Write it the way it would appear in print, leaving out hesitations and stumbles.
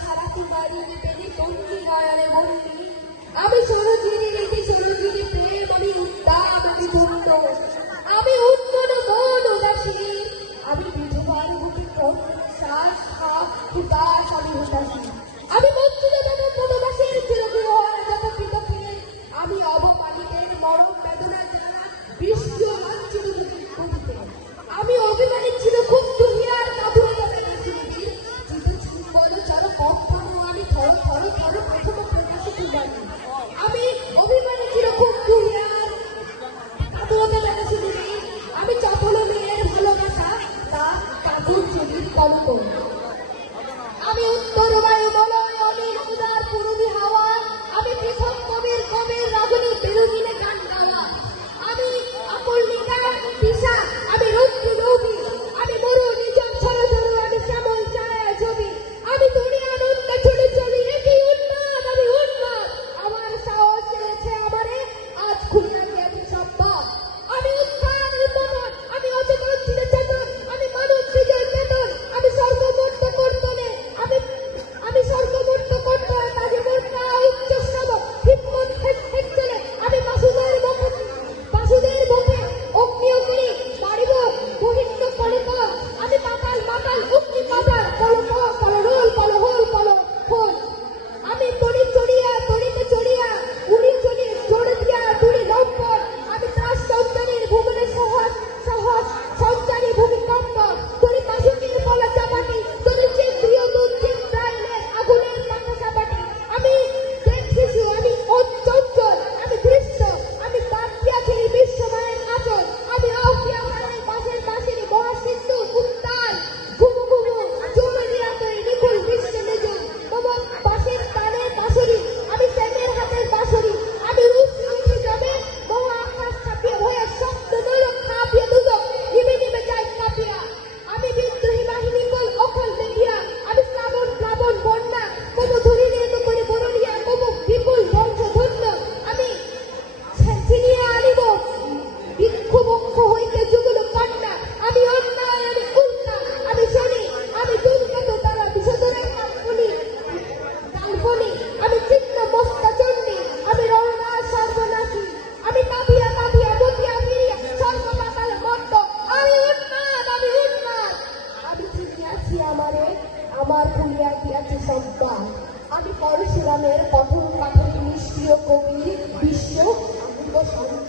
সারাটি বাড়ি পেলে তন্নি নয়নে বন্দি আমি সরোজিনী রেখে সরোজিনী প্রেম আমি উদ্দাম আমি ধন্য আমি উন্মন মন উদাসী আমি বিধবার বুকে শ্বাস হুতাশ আমি হুতাশী আমি মন্ত্রিত তথা পদবাসের চিরগৃহর যত পিতকে আমি অবমানিতের মরম বেদনা জানা বিশ্ব লাঞ্ছিত বুকে আমি অভিমানী ছিল খুব দুনিয়ার কাঁধুরে পৃথিবীর চিত্তচুম্বন চর কম্পন আমি থর থর থর প্রথম প্রকাশিত বাণী আমি অভিমানী ছিল খুব দুনিয়ার কাঁধুরে পৃথিবীর আমি চপল মেয়ের ভালোবাসা তা কাঁদুর চুরির কল্প আমি উত্তর বায়ু বলয় অনিল উদার পুরবী হাওয়া আমি পৃথক কবির রাজনী বেরুজিনে গান গাওয়া আমি অপর্ণিকা দিশা আমি রৌদ্র রৌবি আমি মরু নিজম ছড়ছড় আমি শ্যামল ছায়া ছবি আমি দুনিয়া আনন্দ ছড়ে চলি একই উন্মাদ আমি উন্মাদ আমার সাহস ছেড়েছে আমারে আজ খুলিয়া গিয়েছে সব পথ আমি উত্থান উন্মোদন আমি অচেতন ছিল চেতন আমি মানব সৃজন চেতন আমি স্বর্গমর্ত কর্তনে আমি স্বর্গমর্ত কর্তনে কাজে মর্তা উচ্চ শ্রব হিম্মত হেক চলে আমি বাসুদের মুখে অগ্নি অগ্নি মারিব বহিষ্ঠ কলিত আমি পাতাল পাতাল অগ্নি পাতাল কলহ কলরোল কলহোল কলহোল আমি তড়িতে চড়িয়া উড়ি চড়িয়ে জোড় দিয়া দূরে লম্পট আমি ত্রাস সঞ্চারীর ভুবনে সহজ সঞ্চারী ভূমিকম্প তোরে পাশুটির পলা চাপাটি তোরে যে প্রিয় দুঃখের প্রাণে আগুনের মাথা চাপাটি আমি দেখ শিশু আমি অচঞ্চল আমি দৃশ্য আমি বাদ দিয়াছি বিশ্বমায়ের আচল আমি আউকিয়া খানের বাঁশের মহাসিন্ধু উত্তাল ঘুমু ঘুমু চৌরিয়া তৈ নিখুল বিশ্বে নিজুল তোমার বাঁশের কানের বাঁশরি আমি প্রেমের হাতের বাঁশরি আমি উঠে যাবে মহা আকাশ ছাপিয়ে ভয়ের শব্দ নরক কাঁপিয়ে দুদক নিমে যায় কাঁপিয়া আমি বিদ্রোহী বাহিনী কল অকল দেখিয়া আমি প্লাবন বন্যা কবু ধরিলে এত করে বরণিয়া কবু বিপুল বংশ ধন্য আমি ছিনিয়ে আনিব বিক্ষুবক্ষ হইতে যুগল কান্না আমি অন্যায় আমি উন্না আমি শনি আমি দুর্গত তারা বিষধরের কাল্পনি আমি চিত্ত মস্তা চণ্ডী আমি রণা সর্বনাশী আমি কাঁপিয়া বতিয়া ফিরিয়া সর্বপাতাল মত্ত আমি উন্মাদ আমি চিনিয়াছি আমারে আমার খুলিয়া গিয়াছে সন্তান আমি পরশুরামের কঠোর নিষ্ক্রিয় কবি বিশ্ব আমি শান্ত